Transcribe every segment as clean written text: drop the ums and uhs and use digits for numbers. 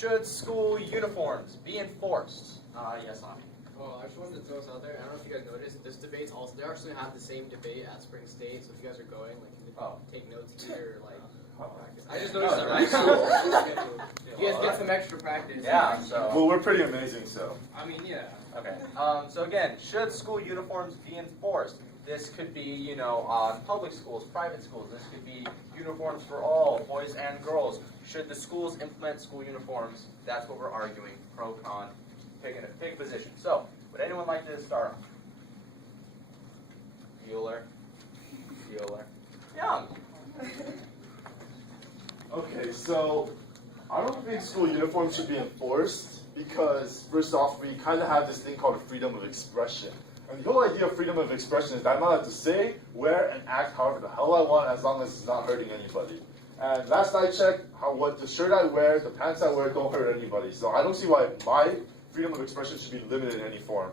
should school uniforms be enforced? Yes, Avi. Well, I just wanted to throw this out there. I don't know if you guys noticed, this debate's also, they actually have the same debate at Spring State, so if you guys are going, like, you can take notes here, like, practice. I just noticed that right now. You guys get some extra practice. Yeah, so. Well, we're pretty amazing, so. I mean, yeah. Okay. So again, should school uniforms be enforced? This could be, you know, public schools, private schools. This could be uniforms for all, boys and girls. Should the schools implement school uniforms? That's what we're arguing. Pro, con, pick a position. So, would anyone like to start? Bueller. Young. Okay, so I don't think school uniforms should be enforced because, first off, we kind of have this thing called freedom of expression. And the whole idea of freedom of expression is that I'm allowed to say, wear, and act however the hell I want as long as it's not hurting anybody. And last I checked, what the shirt I wear, the pants I wear don't hurt anybody. So I don't see why my freedom of expression should be limited in any form.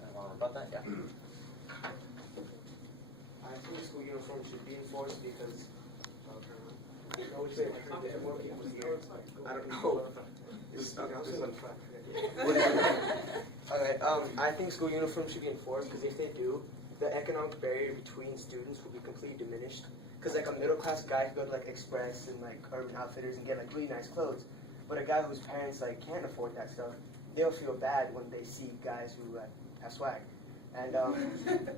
I want to rebut that? Yeah. I think school uniform should be enforced because I don't know. Okay, I think school uniforms should be enforced because if they do, the economic barrier between students will be completely diminished. Because like a middle class guy can go to like Express and like Urban Outfitters and get like really nice clothes, but a guy whose parents like can't afford that stuff, they'll feel bad when they see guys who have swag. And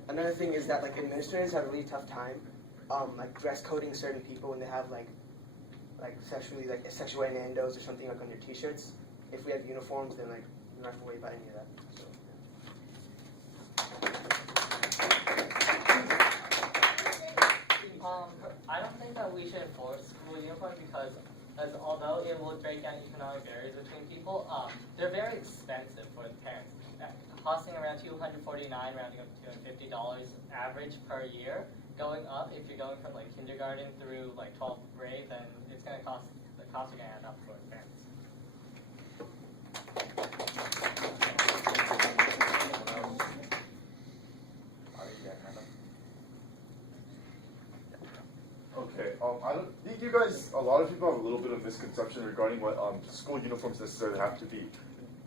another thing is that like administrators have a really tough time like dress coding certain people when they have like sexual innuendos or something like on your t-shirts. If we have uniforms, then like you don't have to worry about any of that. So, I don't think that we should enforce school uniform because although it will break down economic barriers between people, they're very expensive for the parents. Costing around $249, rounding up to $250 average per year. Going up, if you're going from like kindergarten through like 12th grade, then it's going to cost, the costs are going to add up for the parents. Okay, I think you guys, a lot of people have a little bit of misconception regarding what school uniforms necessarily have to be.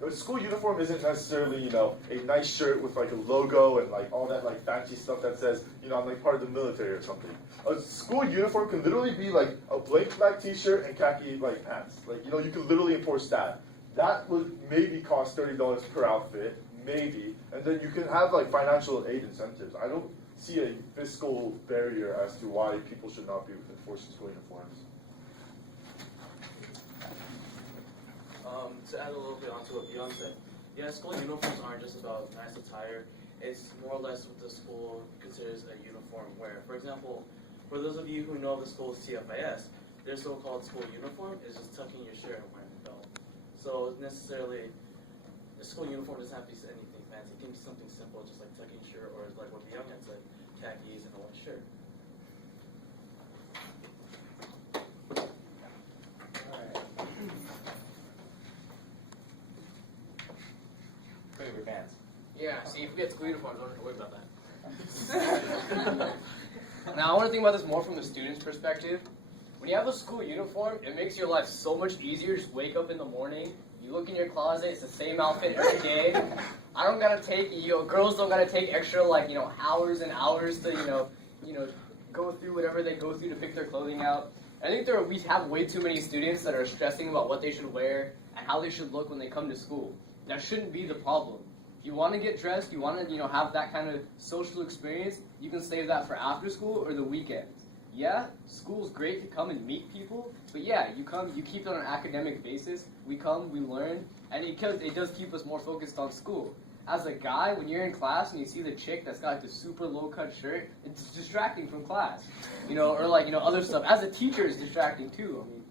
A school uniform isn't necessarily, you know, a nice shirt with like a logo and like all that like fancy stuff that says, you know, I'm like part of the military or something. A school uniform can literally be like a blank black t-shirt and khaki like pants. Like, you know, you can literally enforce that. That would maybe cost $30 per outfit, maybe, and then you can have like financial aid incentives. I don't see a fiscal barrier as to why people should not be enforcing school uniforms. To add a little bit onto what Byung said, yeah, school uniforms aren't just about nice attire. It's more or less what the school considers a uniform wear. For example, for those of you who know the school CFIS, their so-called school uniform is just tucking your shirt and wearing a belt. So necessarily, the school uniform doesn't have to be anything fancy. It can be something simple, just like tucking your shirt, or like what Byung had said, khakis and a white shirt. Favorite bands. Yeah, see, if we get school uniforms, I don't have to worry about that. Now, I want to think about this more from the student's perspective. When you have a school uniform, it makes your life so much easier. Just wake up in the morning, you look in your closet, it's the same outfit every day. I don't gotta take, girls don't gotta take extra, like, hours and hours to, go through whatever they go through to pick their clothing out. I think we have way too many students that are stressing about what they should wear and how they should look when they come to school. That shouldn't be the problem. If you want to get dressed, you want to, have that kind of social experience, you can save that for after school or the weekends. Yeah, school's great to come and meet people, but yeah, you keep it on an academic basis. We come, we learn, and it does keep us more focused on school. As a guy, when you're in class and you see the chick that's got like the super low-cut shirt, it's distracting from class, or like, other stuff. As a teacher, it's distracting too. I mean,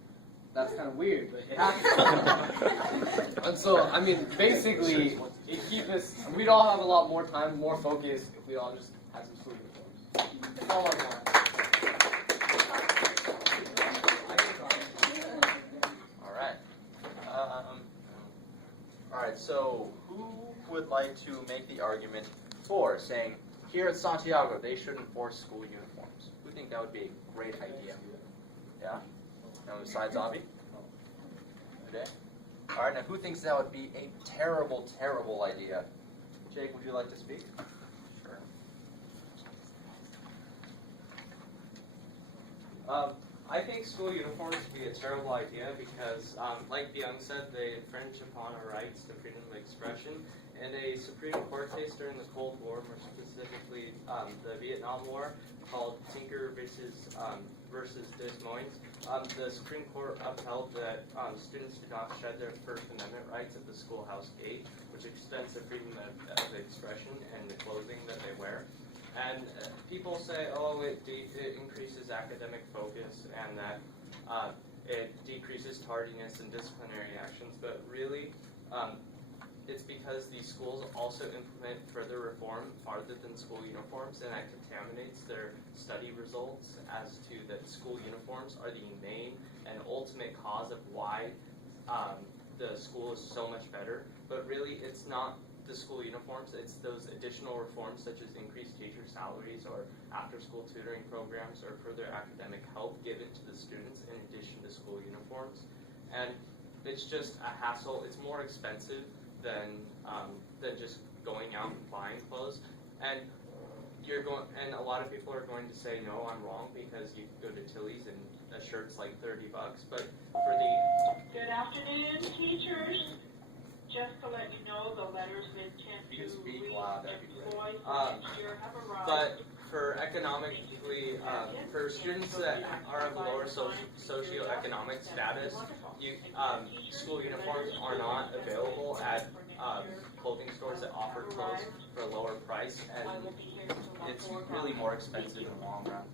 that's kind of weird, but it happens. And so, basically, we'd all have a lot more time, more focus if we all just had some school uniforms. That's all I want. All right, so who would like to make the argument for saying, here at Santiago, they should enforce school uniforms? Who think that would be a great idea? Yeah? No, besides Avi? Today? Alright, now who thinks that would be a terrible, terrible idea? Jake, would you like to speak? Sure. I think school uniforms would be a terrible idea because, like Byung said, they infringe upon our rights to freedom of expression. In a Supreme Court case during the Cold War, more specifically the Vietnam War, called Tinker versus Des Moines, the Supreme Court upheld that students do not shed their First Amendment rights at the schoolhouse gate, which extends the freedom of expression and the clothing that they wear. And people say, oh, it increases academic focus and that it decreases tardiness and disciplinary actions, but really it's because these schools also implement further reform farther than school uniforms, and that contaminates their study results as to that school uniforms are the main and ultimate cause of why the school is so much better. But really, it's not the school uniforms, it's those additional reforms such as increased teacher salaries or after-school tutoring programs or further academic help given to the students in addition to school uniforms. And it's just a hassle. It's more expensive than just going out and buying clothes. And and a lot of people are going to say, no, I'm wrong, because you can go to Tilly's and a shirt's like $30. But for the Good afternoon, teachers. Just to let you know, the letters of intent You can to speak re- loud, that'd be great. employ for next year have arrived. But for economically, for students that are of lower socioeconomic status, school uniforms are not available at clothing stores that offer clothes for a lower price, and it's really more expensive in the long run.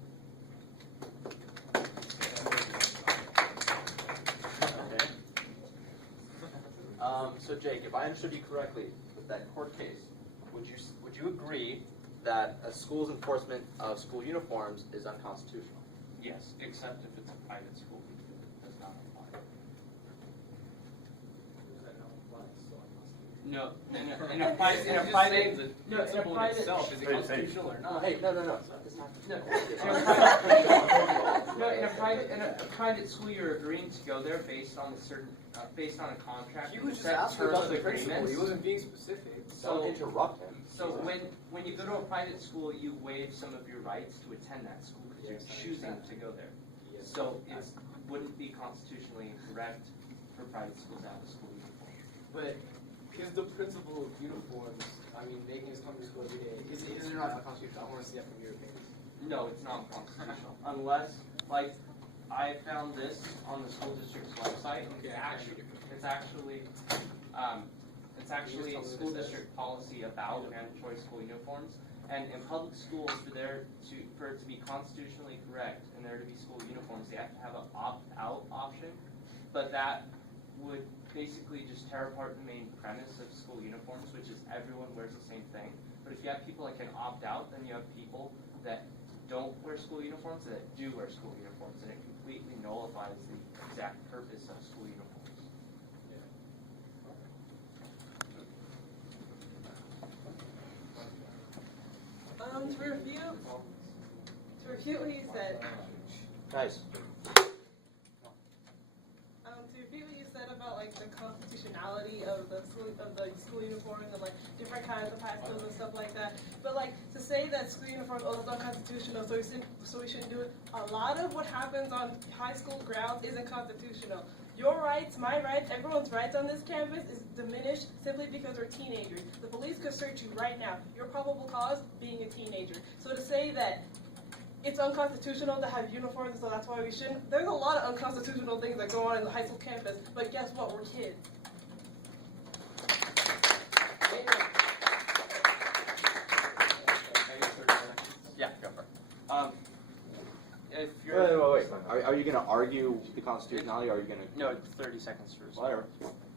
Okay. So Jake, if I understood you correctly with that court case, would you agree that a school's enforcement of school uniforms is unconstitutional? Yes, except if it's a private school. It does not apply. No, in a private itself, is it constitutional or not? Hey, no. No, in a private school, you're agreeing to go there based on a contract. He was just set asking terms about of the principle. agreements. He wasn't being specific. Don't interrupt him. So when you go to a private school, you waive some of your rights to attend that school because you're choosing to go there. So it wouldn't be constitutionally incorrect for private schools to have a school uniform. But is the principle of uniforms, I mean, making us come to school every day, is it not unconstitutional? I want to see that from your opinion. No, it's not constitutional. Unless, like, I found this on the school district's website. It's actually a school district policy about mandatory school uniforms. And in public schools, for it to be constitutionally correct and there to be school uniforms, they have to have an opt-out option. But that would basically just tear apart the main premise of school uniforms, which is everyone wears the same thing. But if you have people that can opt out, then you have people that don't wear school uniforms and that do wear school uniforms, and it completely nullifies the exact purpose of school uniforms. To refute what you said, Guys. to refute what you said about like the constitutionality of the school uniform and like different kinds of high schools and stuff like that. But like to say that school uniform is unconstitutional, so we shouldn't do it. A lot of what happens on high school grounds isn't constitutional. Your rights, my rights, everyone's rights on this campus is diminished simply because we're teenagers. The police could search you right now. Your probable cause being a teenager. So to say that it's unconstitutional to have uniforms, so that's why we shouldn't. There's a lot of unconstitutional things that go on in the high school campus, but guess what? We're kids. Yeah, go for it. If you're Wait. Are you going to argue the constitutionality, or are you going to... No, 30 seconds first. Whatever.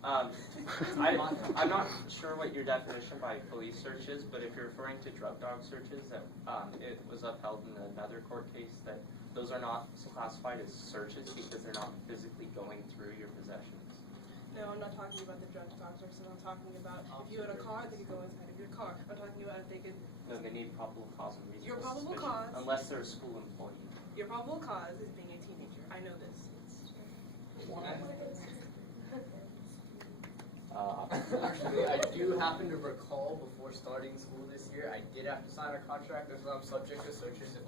I'm not sure what your definition by police search is, but if you're referring to drug dog searches, that it was upheld in another court case that those are not classified as searches because they're not physically going through your possessions. No, I'm not talking about the drug dogs. I'm talking about if you had a car, they could go inside of your car. I'm talking about if they could. No, they need probable cause and reasonable Your probable suspicion, cause. unless they're a school employee. Your probable cause is being a teenager. I know this. Actually, I do happen to recall before starting school this year, I did have to sign a contract because I'm subject to searches if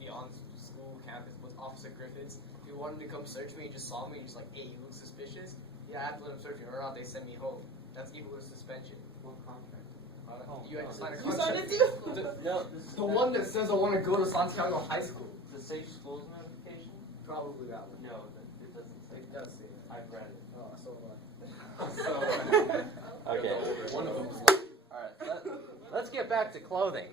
the on-school campus was Officer Griffiths. If he wanted to come search me, he just saw me, he's like, hey, you look suspicious. Yeah, I have to let him search me, or not, they send me home. That's equal to suspension. What contract? You had to sign a You contract. started too? No, this is The one that says I want to go to Santiago High School. the Safe Schools notification? Probably that one. No, it doesn't say. It does say it. I've read it. Oh, so am I. Okay. One of them was like, All right. Let's get back to clothing.